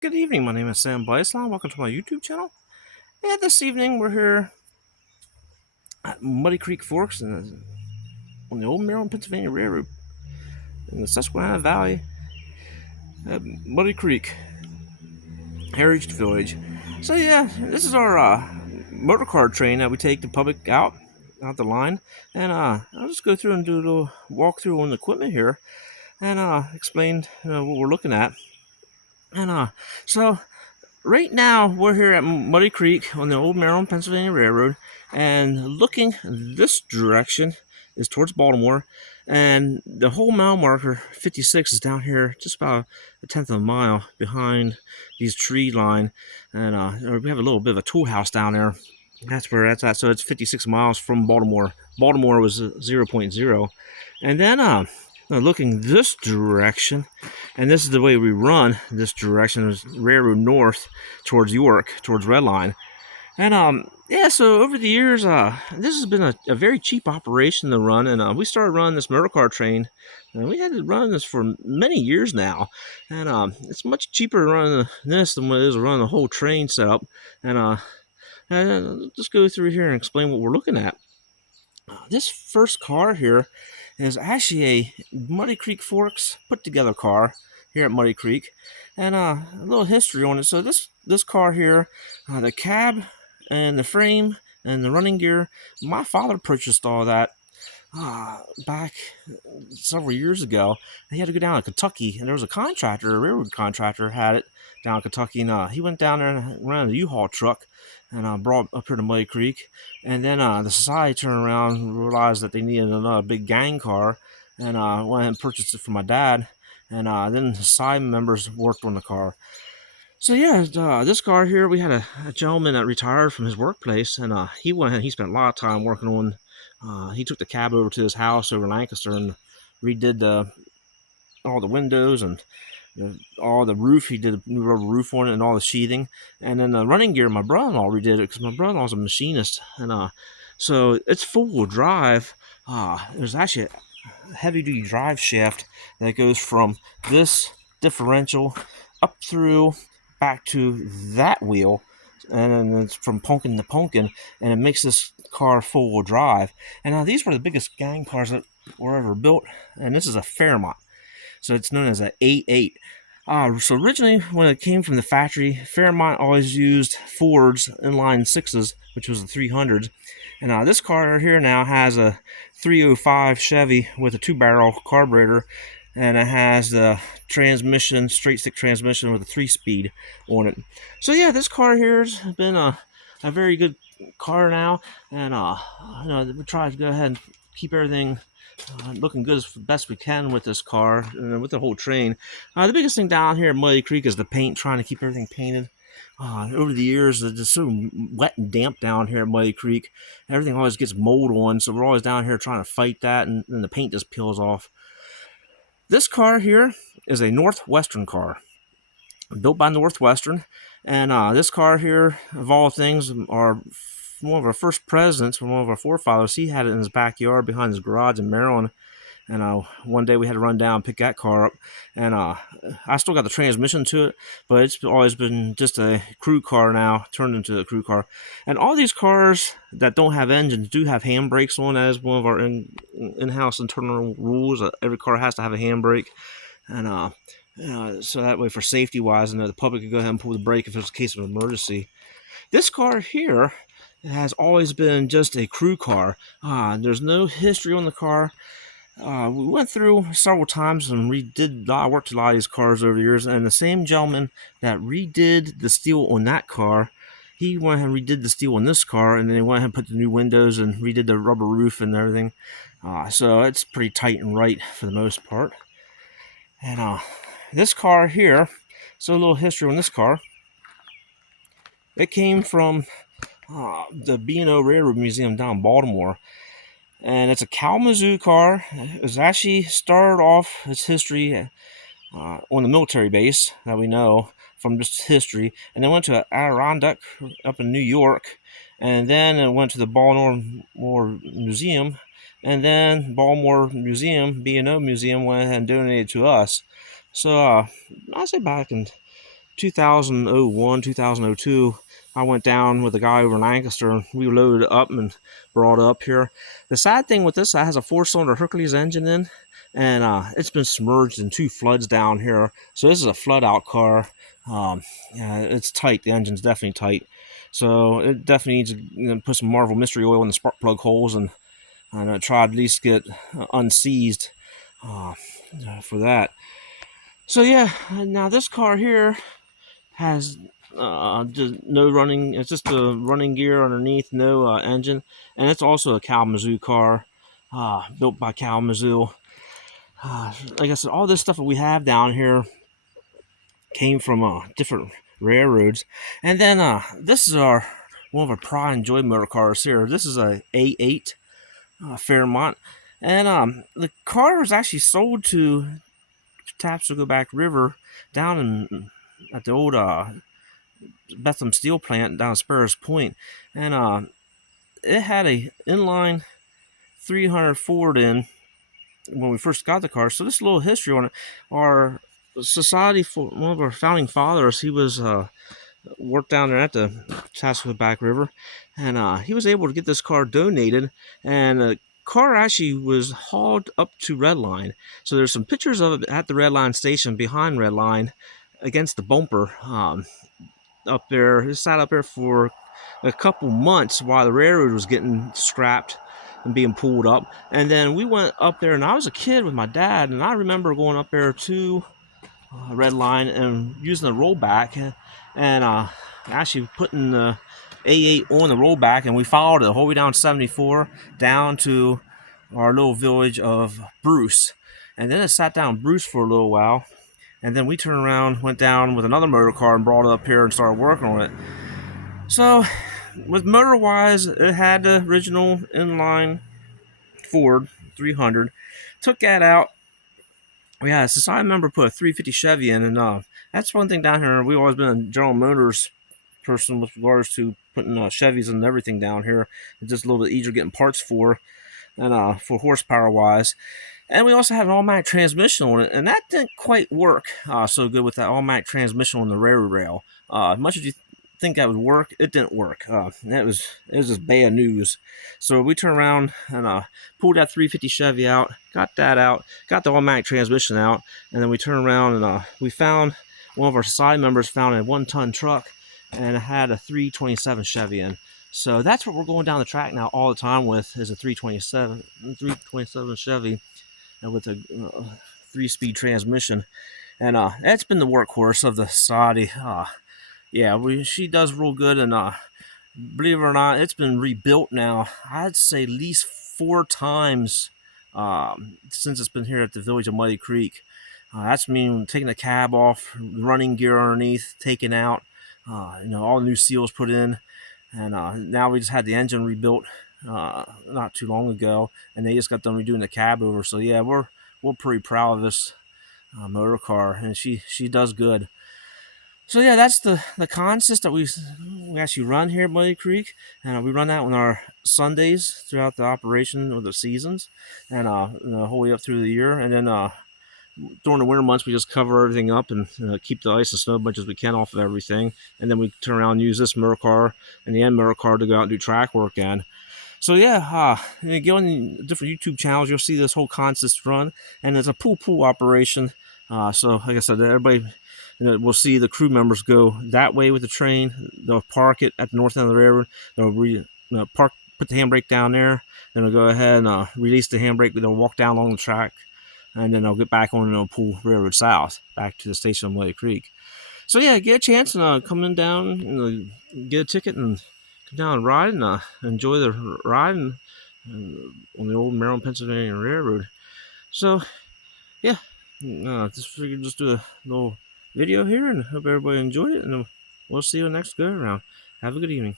Good evening, my name is Sam Blyslon. Welcome to my YouTube channel. And this evening we're here at Muddy Creek Forks on the Old Maryland, Pennsylvania Railroad in the Susquehanna Valley at Muddy Creek Heritage Village. So yeah, this is our motor car train that we take the public out the line. And I'll just go through and do a little walkthrough on the equipment here and explain what we're looking at. And so right now, we're here at Muddy Creek on the Old Maryland, Pennsylvania Railroad, and looking this direction is towards Baltimore, and the whole mile marker 56 is down here, just about a tenth of a mile behind these tree line, and we have a little bit of a tool house down there. That's where that's at. So it's 56 miles from Baltimore. Baltimore was 0.0, and then now looking this direction, and this is the way we run this direction, is railroad north towards York, towards Redline. And yeah, so over the years, this has been a very cheap operation to run, and we started running this motor car train, and we had to run this for many years now, and it's much cheaper running this than what it is running the whole train setup. And I'll just go through here and explain what we're looking at. This first car here is actually a Muddy Creek Forks put together car here at Muddy Creek, and a little history on it. So this car here, the cab and the frame and the running gear, my father purchased all that back several years ago. He had to go down to Kentucky, and there was a railroad contractor had it down in Kentucky, and he went down there and ran a U-Haul truck and brought up here to Muddy Creek. And then the society turned around and realized that they needed another big gang car, and went ahead and purchased it for my dad. And then the society members worked on the car. So yeah, this car here, we had a gentleman that retired from his workplace, and he went ahead, he spent a lot of time working on. He took the cab over to his house over in Lancaster and redid all the windows and all the roof. He did a new rubber roof on it and all the sheathing. And then the running gear, my brother-in-law redid it because my brother-in-law's a machinist, and so it's four-wheel drive. There's actually a heavy-duty drive shaft that goes from this differential up through back to that wheel, and then it's from pumpkin to pumpkin, and it makes this car four-wheel drive. And now these were the biggest gang cars that were ever built, and this is a Fairmont, so it's known as a 8.8. So originally, when it came from the factory, Fairmont always used Ford's inline sixes, which was the 300s. And this car here now has a 305 Chevy with a two-barrel carburetor, and it has the transmission, straight stick transmission with a 3-speed on it. So yeah, this car here has been a very good car now, and we try to go ahead and keep everything looking good as best we can with this car and with the whole train. The biggest thing down here at Muddy Creek is the paint, trying to keep everything painted. Over the years, it's just so wet and damp down here at Muddy Creek. Everything always gets mold on, so we're always down here trying to fight that, and the paint just peels off. This car here is a Northwestern car, built by Northwestern, and this car here, of all things, are one of our first presidents, one of our forefathers. He had it in his backyard behind his garage in Maryland, and one day we had to run down and pick that car up, and I still got the transmission to it, but it's always been just a crew car now, turned into a crew car. And all these cars that don't have engines do have handbrakes on. That is one of our in-house internal rules. Every car has to have a handbrake, and so that way, for safety wise, and the public could go ahead and pull the brake if it's a case of an emergency. This car here has always been just a crew car. There's no history on the car. We went through several times and redid a lot of work to a lot of these cars over the years, and the same gentleman that redid the steel on that car, he went ahead and redid the steel on this car, and then he went ahead and put the new windows and redid the rubber roof and everything. So it's pretty tight and right for the most part. And this car here, so a little history on this car. It came from the B&O Railroad Museum down in Baltimore, and it's a Kalamazoo car. It was actually started off its history on the military base that we know from just history, and then went to Adirondack up in New York, and then it went to the Baltimore Museum, and then Baltimore Museum, B&O Museum, went ahead and donated to us. So I say back in 2001, 2002, I went down with a guy over in Lancaster, and we loaded it up and brought it up here. The sad thing with this, it has a 4-cylinder Hercules engine in, and it's been submerged in 2 floods down here. So this is a flood out car. Yeah, it's tight. The engine's definitely tight. So it definitely needs to put some Marvel Mystery Oil in the spark plug holes and try to at least get unseized for that. So yeah, now this car here has just no running. It's just a running gear underneath, no engine, and it's also a Kalamazoo car, built by Kalamazoo. Like I said, all this stuff that we have down here came from different railroads, and then this is one of our pride and joy motor cars here. This is a A8 Fairmont, and the car was actually sold to Tapsco Back River down at the old Bethlehem Steel Plant down at Sparrows Point, and it had a inline 300 Ford in when we first got the car. So this little history on it. Our society, for one of our founding fathers, he was worked down there at the Tasco Back River, and he was able to get this car donated, and the car actually was hauled up to Redline. So there's some pictures of it at the Redline station behind Redline against the bumper up there. It sat up there for a couple months while the railroad was getting scrapped and being pulled up. And then we went up there, and I was a kid with my dad, and I remember going up there to Redline and using the rollback and actually putting the A8 on the rollback, and we followed it the whole way down 74 down to our little village of Bruce. And then it sat down in Bruce for a little while, and then we turned around, went down with another motor car and brought it up here and started working on it. So with motor wise, it had the original inline Ford 300. Took that out. We had a society member put a 350 Chevy in, and that's one thing down here. We've always been a General Motors person with regards to putting Chevys and everything down here. It's just a little bit easier getting parts for, and for horsepower wise. And we also had an automatic transmission on it, and that didn't quite work so good with that automatic transmission on the railroad rail. As much as you think that would work, it didn't work. It was just bad news. So we turned around and pulled that 350 Chevy out, got that out, got the automatic transmission out, and then we turned around and we found one of our society members found a 1-ton truck, and it had a 327 Chevy in. So that's what we're going down the track now all the time with, is a 327 Chevy with a 3-speed transmission, and that's been the workhorse of the society. Yeah, she does real good, and believe it or not, it's been rebuilt now. I'd say at least 4 times since it's been here at the village of Muddy Creek. That's mean taking the cab off, running gear underneath, taken out, all new seals put in, and now we just had the engine rebuilt not too long ago, and they just got done redoing the cab over. So yeah, we're pretty proud of this motor car, and she does good. So yeah, that's the consist that we actually run here at Muddy Creek, and we run that on our Sundays throughout the operation of the seasons, and the whole way up through the year. And then during the winter months, we just cover everything up and keep the ice and snow as much as we can off of everything. And then we turn around and use this motor car and the end motor car to go out and do track work in. So yeah, go on different YouTube channels, you'll see this whole consist run, and it's a pull operation. So like I said, everybody. We'll see the crew members go that way with the train. They'll park it at the north end of the railroad. They'll park, put the handbrake down there. Then they'll go ahead and release the handbrake. They'll walk down along the track, and then they'll get back on and they'll pull railroad south back to the station of Muddy Creek. So yeah, get a chance and come in down, get a ticket and come down and ride and enjoy the ride on the old Maryland Pennsylvania Railroad. So yeah, just figured just do a little video here, and hope everybody enjoyed it, and we'll see you next go around. Have a good evening.